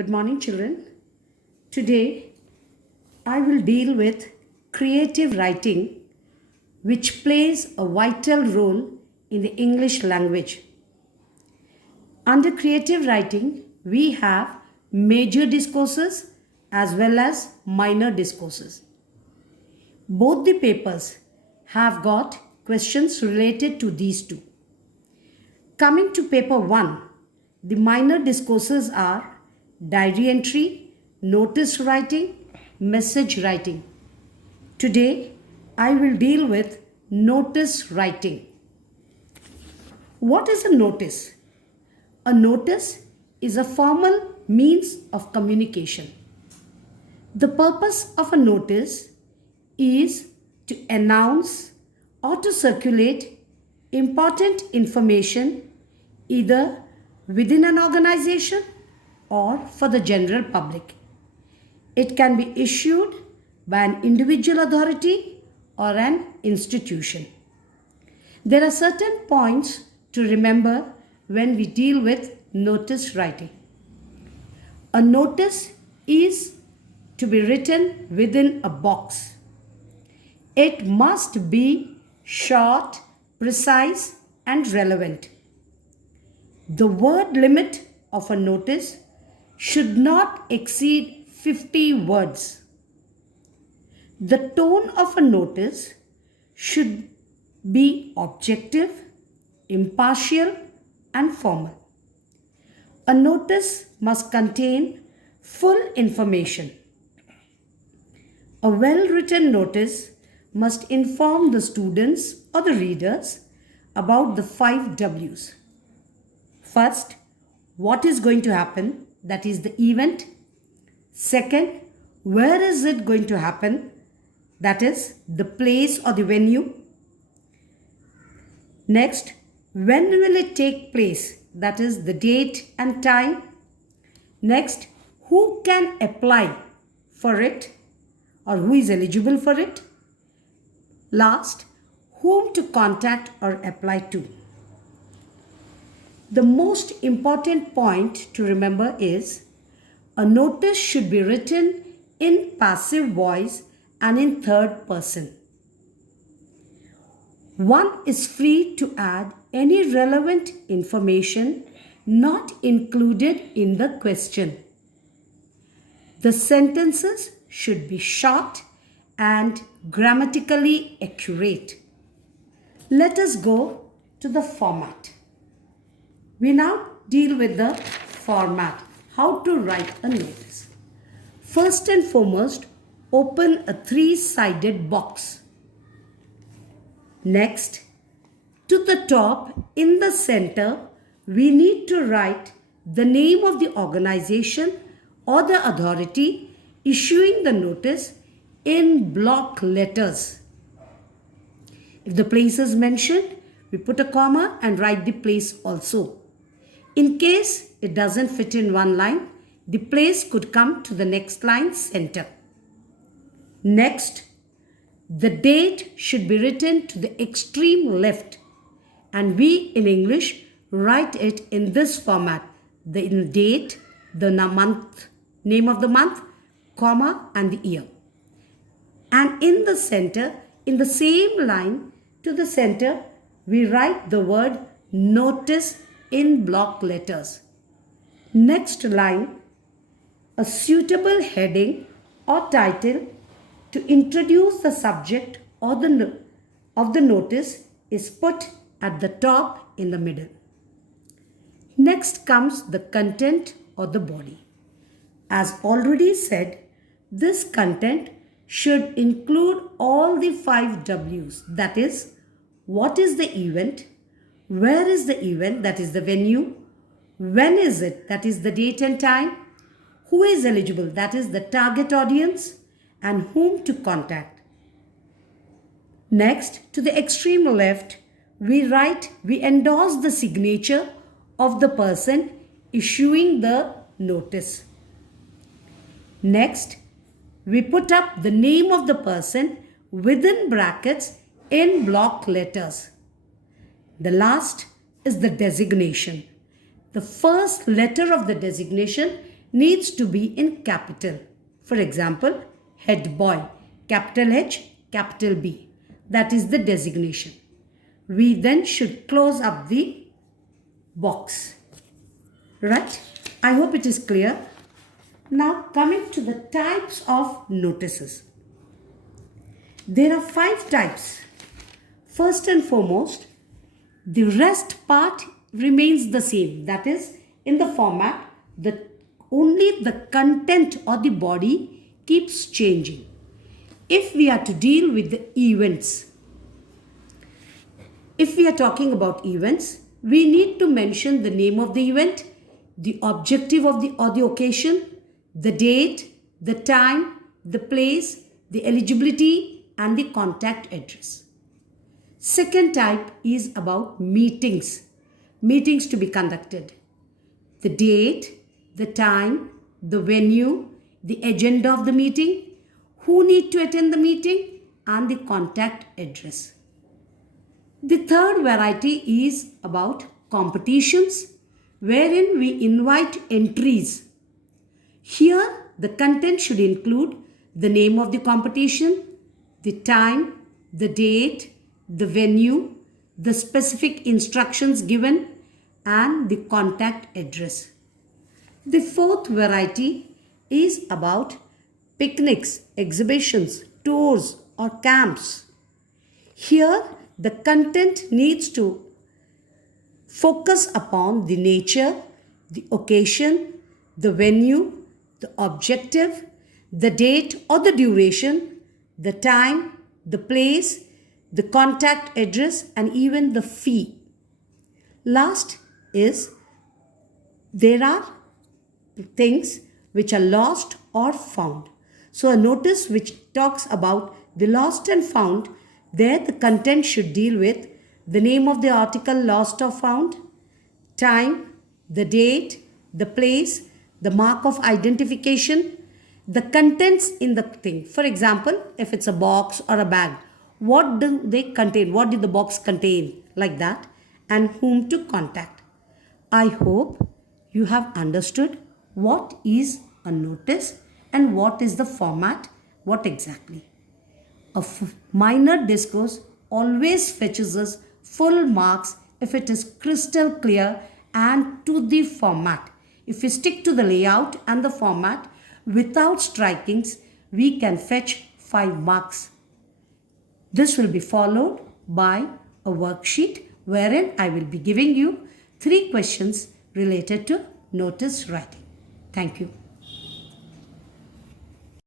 Good morning, children. Today, I will deal with creative writing, which plays a vital role in the English language. Under creative writing, we have major discourses as well as minor discourses. Both the papers have got questions related to these two. Coming to paper 1, the minor discourses are diary entry, notice writing, message writing. Today, I will deal with notice writing. What is a notice? A notice is a formal means of communication. The purpose of a notice is to announce or to circulate important information either within an organization or for the general public. It can be issued by an individual authority or an institution. There are certain points to remember when we deal with notice writing. A notice is to be written within a box. It must be short, precise, and relevant. The word limit of a notice should not exceed 50 words. The tone of a notice should be objective, impartial, and formal. A notice must contain full information. A well-written notice must inform the students or the readers about the 5 W's. First, what is going to happen, that is the event. Second, where is it going to happen, that is the place or the venue. Next, when will it take place, that is the date and time. Next, who can apply for it or who is eligible for it. Last, whom to contact or apply to. The most important point to remember is a notice should be written in passive voice and in third person. One is free to add any relevant information not included in the question. The sentences should be short and grammatically accurate. Let us go to the format. We now deal with the format, how to write a notice. First and foremost, open a 3-sided box. Next, to the top in the center, we need to write the name of the organization or the authority issuing the notice in block letters. If the place is mentioned, we put a comma and write the place also. In case it doesn't fit in one line, the place could come to the next line center. Next, the date should be written to the extreme left, and we in English write it in this format. The date, the month, name of the month, comma and the year. And in the center, in the same line to the center, we write the word notice in block letters. Next line, a suitable heading or title to introduce the subject or of the notice is put at the top in the middle. Next comes the content or the body. As already said, this content should include all the 5 W's, that is, what is the event, where is the event, that is the venue, when is it, that is the date and time, who is eligible, that is the target audience, and whom to contact. Next, to the extreme left, we endorse the signature of the person issuing the notice. Next, we put up the name of the person within brackets in block letters. The last is the designation. The first letter of the designation needs to be in capital. For example, head boy, capital H, capital B. That is the designation. We then should close up the box. Right? I hope it is clear. Now coming to the types of notices. There are 5 types. First and foremost, the rest part remains the same. That is, in the format, only the content or the body keeps changing. If we are to deal with the events, if we are talking about events, we need to mention the name of the event, the objective of the occasion, the date, the time, the place, the eligibility, and the contact address. Second type is about meetings. Meetings to be conducted. The date, the time, the venue, the agenda of the meeting, who need to attend the meeting, and the contact address. The third variety is about competitions, wherein we invite entries. Here, the content should include the name of the competition, the time, the date, the venue, the specific instructions given, and the contact address. The fourth variety is about picnics, exhibitions, tours, or camps. Here, the content needs to focus upon the nature, the occasion, the venue, the objective, the date or the duration, the time, the place, the contact address, and even the fee. Last is there are things which are lost or found. So a notice which talks about the lost and found, there the content should deal with the name of the article lost or found, time, the date, the place, the mark of identification, the contents in the thing. For example, if it's a box or a bag, what do they contain? What did the box contain? Like that. And whom to contact. I hope you have understood what is a notice and what is the format, what exactly. A minor discourse always fetches us full marks if it is crystal clear and to the format. If we stick to the layout and the format without strikings, we can fetch 5 marks. This will be followed by a worksheet wherein I will be giving you 3 questions related to notice writing. Thank you.